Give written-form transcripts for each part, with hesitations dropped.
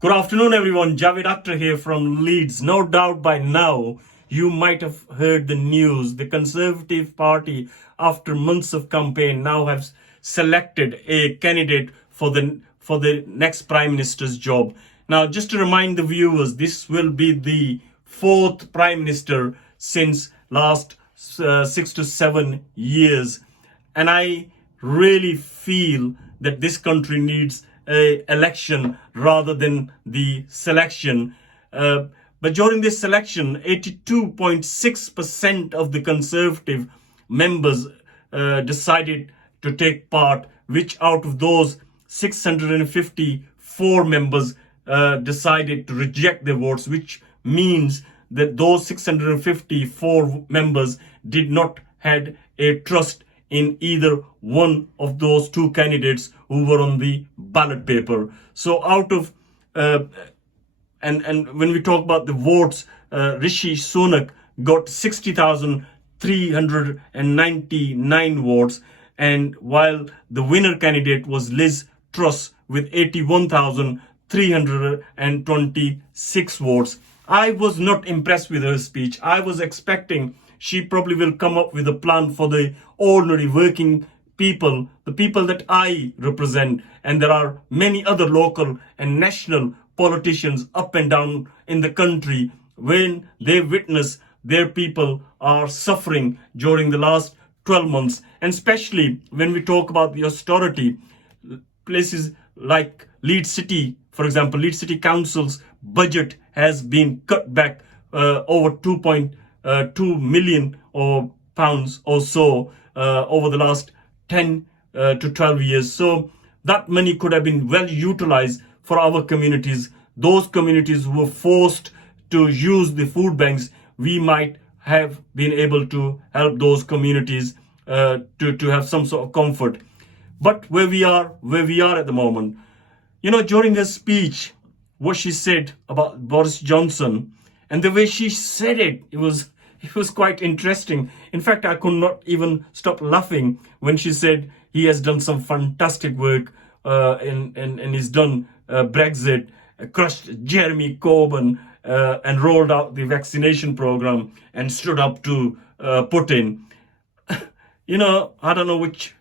Good afternoon, everyone. Javed Akhtar here from Leeds. No doubt by now you might have heard the news. The Conservative Party, after months of campaign, now have selected a candidate for the next Prime Minister's job. Now, just to remind the viewers, this will be the fourth Prime Minister since last 6 to 7 years, and I really feel that this country needs a election rather than the selection. But during this selection, 82.6% of the Conservative members decided to take part, which out of those 654 members decided to reject their votes, which means that those 654 members did not had a trust in either one of those two candidates who were on the ballot paper. So out of and when we talk about the votes, Rishi Sunak got 60,399 votes, and while the winner candidate was Liz Truss with 81,326 votes. I was not impressed with her speech. I was expecting she probably will come up with a plan for the ordinary working people, the people that I represent. And there are many other local and national politicians up and down in the country when they witness their people are suffering during the last 12 months. And especially when we talk about the austerity, places like Leeds City, for example, Leeds City Council's budget has been cut back over 2.2 million or pounds or so over the last 10 to 12 years. So that money could have been well utilized for our communities. Those communities who were forced to use the food banks, we might have been able to help those communities to have some sort of comfort. But where we are at the moment, during her speech, what she said about Boris Johnson and the way she said it, it was quite interesting. In fact, I could not even stop laughing when she said he has done some fantastic work and he's done Brexit, crushed Jeremy Corbyn and rolled out the vaccination program and stood up to Putin. I don't know which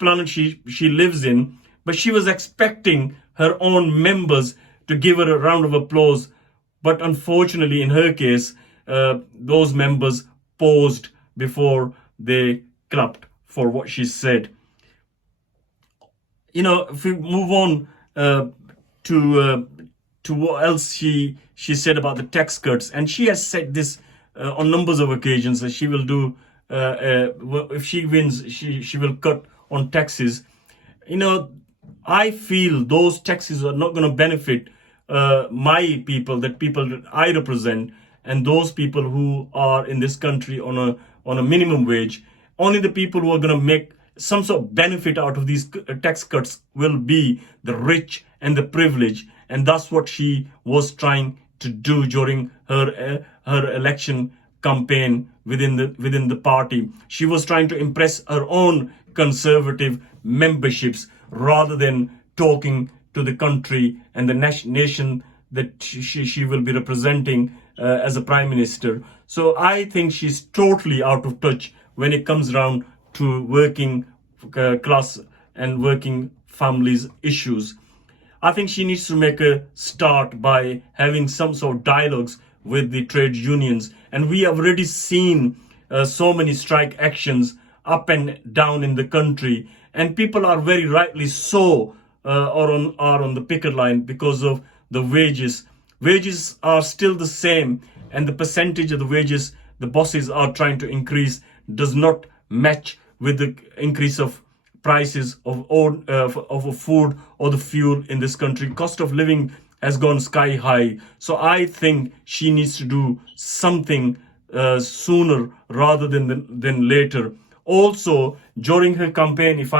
planet she lives in, but she was expecting her own members to give her a round of applause. But unfortunately, in her case, those members paused before they clapped for what she said. If we move on to what else she said about the tax cuts, and she has said this on numbers of occasions that she will do. If she wins, she will cut on taxes. I feel those taxes are not going to benefit my people, the people that I represent, and those people who are in this country on a minimum wage. Only the people who are going to make some sort of benefit out of these tax cuts will be the rich and the privileged, and that's what she was trying to do during her election campaign within the party. She was trying to impress her own conservative memberships rather than talking to the country and the nation that she will be representing as a prime minister. So I think she's totally out of touch when it comes around to working class and working families issues. I think she needs to make a start by having some sort of dialogues with the trade unions. And we have already seen so many strike actions up and down in the country. And people are very rightly so are on the picket line because of the wages. Wages are still the same, and the percentage of the wages the bosses are trying to increase does not match with the increase of prices of food or the fuel in this country. Cost of living has gone sky high. So I think she needs to do something sooner rather than later. Also, during her campaign, if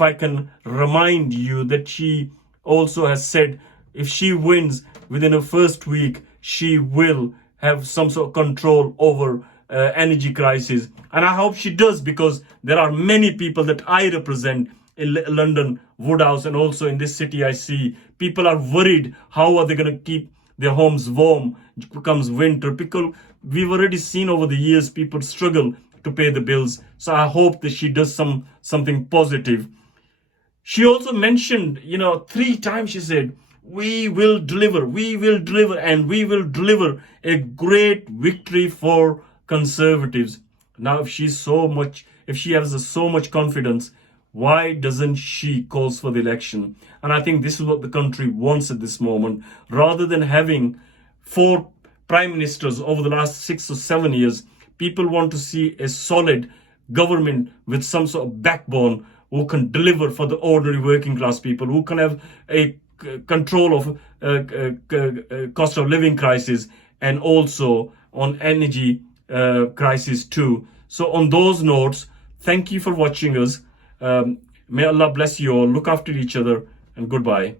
I can remind you that she also has said if she wins within her first week, she will have some sort of control over energy crisis. And I hope she does, because there are many people that I represent in London, Woodhouse, and also in this city, I see people are worried. How are they going to keep their homes warm? It becomes winter. Because we've already seen over the years people struggle to pay the bills. So I hope that she does something positive. She also mentioned, 3 times she said, we will deliver, and we will deliver a great victory for Conservatives. Now, if she has so much confidence, why doesn't she calls for the election? And I think this is what the country wants at this moment. Rather than having 4 prime ministers over the last 6 or 7 years, people want to see a solid government with some sort of backbone who can deliver for the ordinary working class people, who can have a control of cost of living crisis, and also on energy crisis too. So on those notes, thank you for watching us. May Allah bless you all. Look after each other, and goodbye.